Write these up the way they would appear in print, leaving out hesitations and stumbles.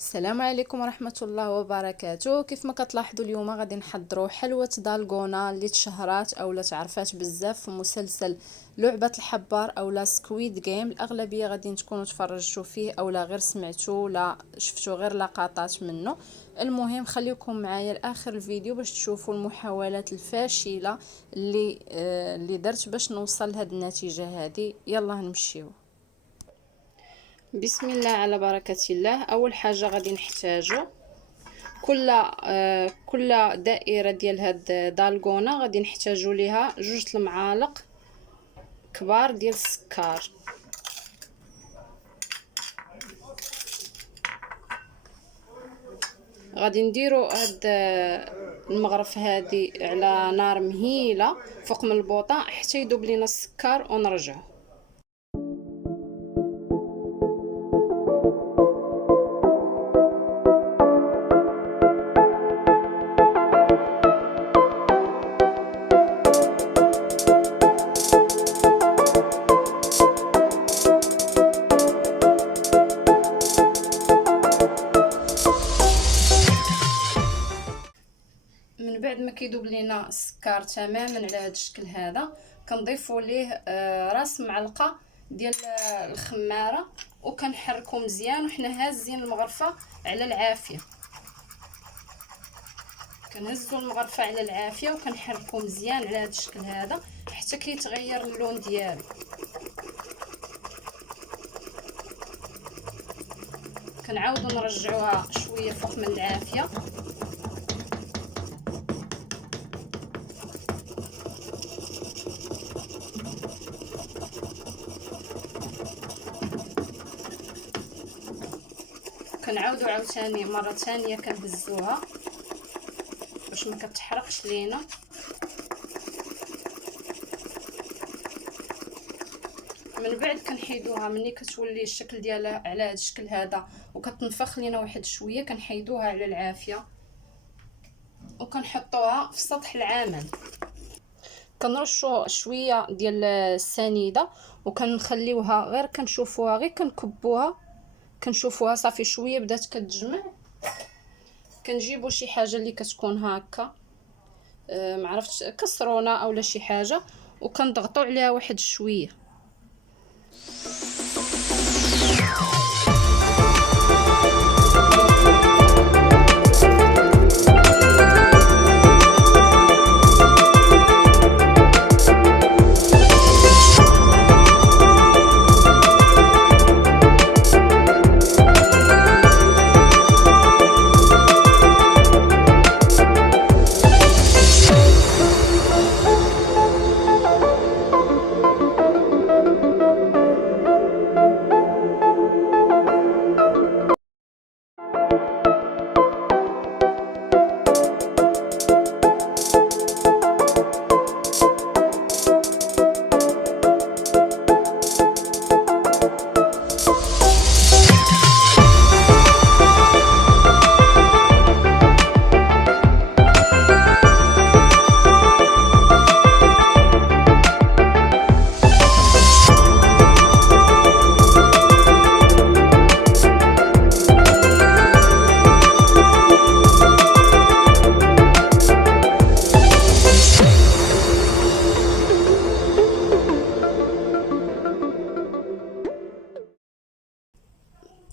السلام عليكم ورحمة الله وبركاته. كيف ما كتلاحظوا اليوم غادي نحضروا حلوة دالغونا اللي تشهرات اولا تعرفات بزاف في مسلسل لعبة الحبار اولا سكويد جيم. الاغلبية غادي تكونوا تفرجتوا فيه اولا غير سمعتوا ولا شفتوا غير لقطات منه. المهم خليكم معايا لاخر الفيديو باش تشوفوا المحاولات الفاشلة اللي درت باش نوصل لهاد النتيجة هذه. يلا نمشيو. بسم الله على بركة الله. اول حاجه غادي نحتاجو كل دائره ديال هاد دالغونا غادي نحتاجو ليها 2 المعالق كبار ديال السكر. غادي نديرو هاد المغرف هادي على نار مهيله فوق من البوطه حتى يذوب لينا السكر ونرجعو. من بعد ما كيذوب لينا السكر تماما على هذا الشكل هذا كنضيفوا ليه راس معلقه ديال الخماره وكنحركوا مزيان وحنا هازين المغرفه على العافيه. كنهزوا المغرفه على العافيه وكنحركوا مزيان على هذا الشكل هذا حتى كيتغير اللون ديالو. كنعاودوا نرجعوها شويه فوق من العافيه. كنعاودوا عاوتاني مره ثانيه كنهزوها باش ما كتحرقش لينا. من بعد كنحيدوها ملي كتولي الشكل ديالها على هذا الشكل هذا وكتنفخ لينا واحد شويه كنحيدوها على العافيه وكنحطوها في سطح العمل. كنرشوا شويه ديال السنيده وكنخليوها غير كنشوفوها غير كنكبوها كنشوفوها صافي شويه بدات كتجمع. كنجيبوا شي حاجه اللي كتكون هكا معرفتش كسرونه اولا شي حاجه وكنضغطوا عليها واحد شويه.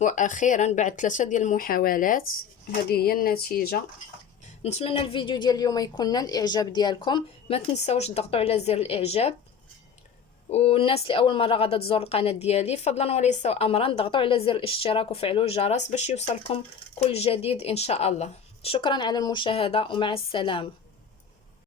واخيرا بعد 3 ديال المحاولات هذه هي النتيجه. نتمنى الفيديو ديال اليوم يكون نال الاعجاب ديالكم. ما تنساوش تضغطوا على زر الاعجاب، والناس اللي اول مره غادا تزور القناه ديالي فضلا وليس امرا ضغطوا على زر الاشتراك وفعلوا الجرس باش يوصلكم كل جديد ان شاء الله. شكرا على المشاهده ومع السلامه.